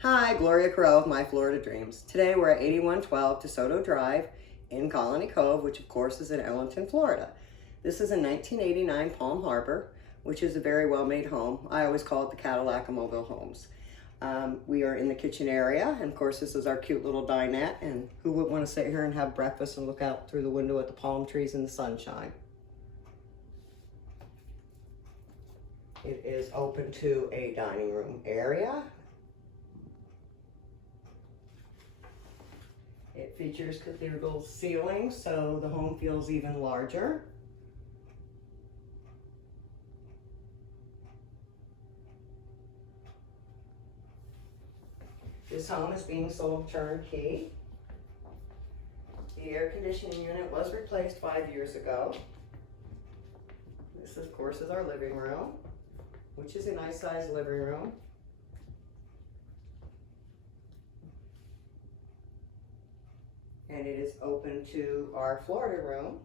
Hi, Gloria Carell of My Florida Dreams. Today we're at 8112 Desoto Drive in Colony Cove, which of course is in Ellington, Florida. This is a 1989 Palm Harbor, which is a very well-made home. I always call it the Cadillac of mobile homes. We are in the kitchen area, and of course this is our cute little dinette, and who wouldn't want to sit here and have breakfast and look out through the window at the palm trees and the sunshine. It is open to a dining room area. It features Cathedral ceilings, so the home feels even larger. This home is being sold turnkey. The air conditioning unit was replaced 5 years ago. This, of course, is our living room, which is a nice sized living room. And it is open to our Florida room,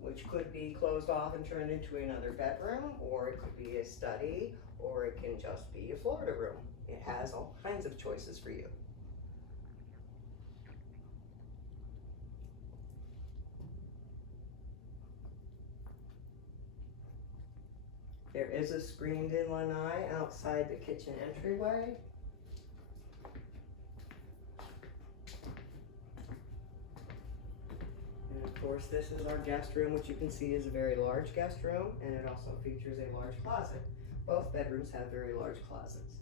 which could be closed off and turned into another bedroom, or it could be a study, or it can just be a Florida room. It has all kinds of choices for you. There is a screened-in lanai outside the kitchen entryway. And of course, this is our guest room, which you can see is a very large guest room, and it also features a large closet. Both bedrooms have very large closets.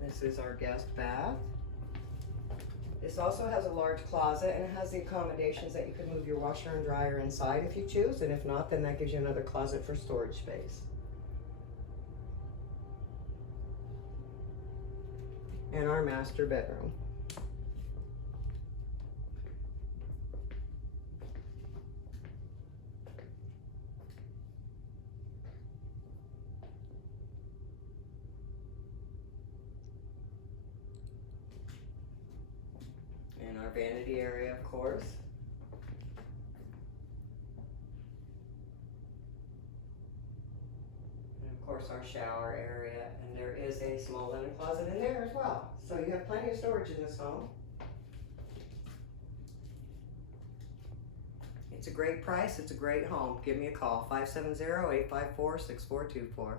This is our guest bath. This also has a large closet, and it has the accommodations that you can move your washer and dryer inside if you choose, and if not, then that gives you another closet for storage space. And our master bedroom. And our vanity area, of course. And of course our shower area, and there is a small linen closet in there as well. So you have plenty of storage in this home. It's a great price, it's a great home. Give me a call, 570-854-6424.